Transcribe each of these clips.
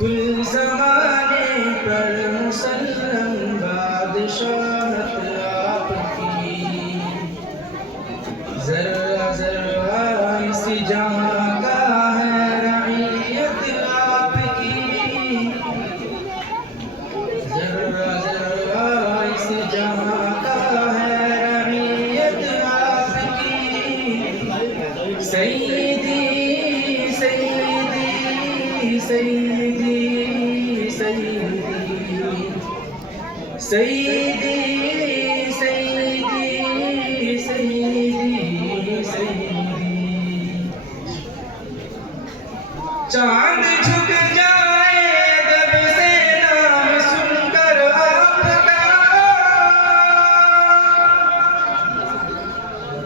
کل زمانے پر مسلم بادشاہت آپ کی، ذرہ ذرہ اس جہاں کا ہے رعیت آپ کی، ذرہ ذرہ اس جہاں کا ہے رعیت آپ کی، سیدی سیدی سیدی سیدی سیدی سیدی سیدی سیدی، چاند جھک جائے ادب سے نام سن کر آپ کا،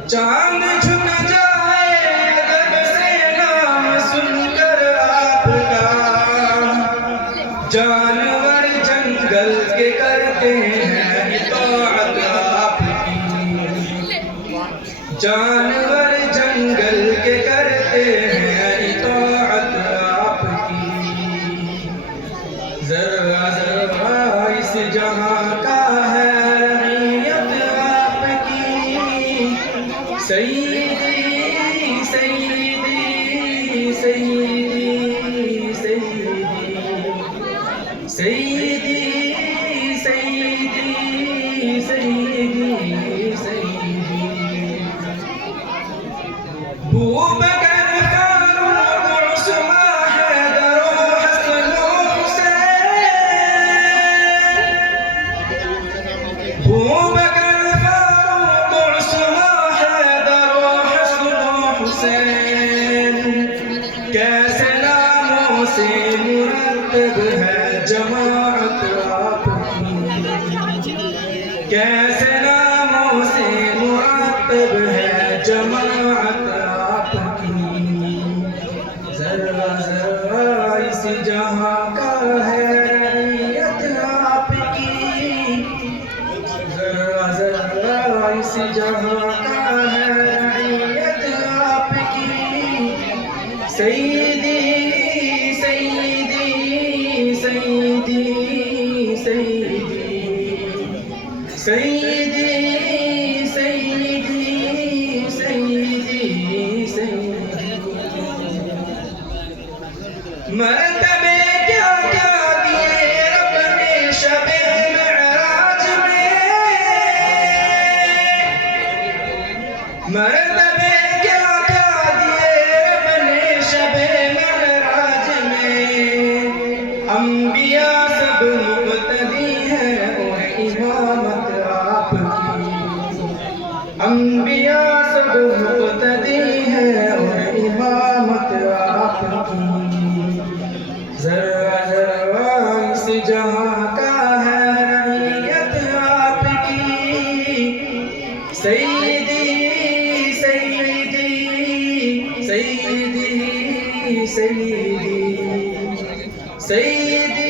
چاند جھک جائے ادب سے نام سن کر آپ کا، جانور جنگل کے کرتے ہیں اطاعت آپ کی، جانور جنگل کے کرتے ہیں اطاعت آپ کی، ذرہ ذرہ اس جہاں کا ہے رعیت آپ کی، سیدی سیدی سیدی سیدی سیدی سیدی سیدی سیدی، بوبکر فاروق عثمان حیدر و حسن و حسین، بوبکر فاروق عثمان حیدر و حسن و حسین، کیسے ناموں سے مرتب ہے جماعت آپ کی، کیسے ناموں سے مرتب ہے جماعت آپ کی، ذرہ ذرہ اس جہاں کا ہے رعیت آپ کی، ذرہ ذرہ اس جہاں کا ہے رعیت آپ کی، سیدی سیدی سیدی سیدی سیدی سیدی سیدی سیدی، مرتبے کیا کیا دیے رب نے شب معراج میں، مرتبے کیا کیا دیے رب نے شب معراج میں، انبیاء سب مقتدی ہیں اور امامت آپ کی، انبیاء سب مقتدی ہیں اور امامت آپ کی، ذرہ ذرہ اس جہاں کا ہے رعیت آپ کی، سیدی سیدی سیدی سیدی سیدی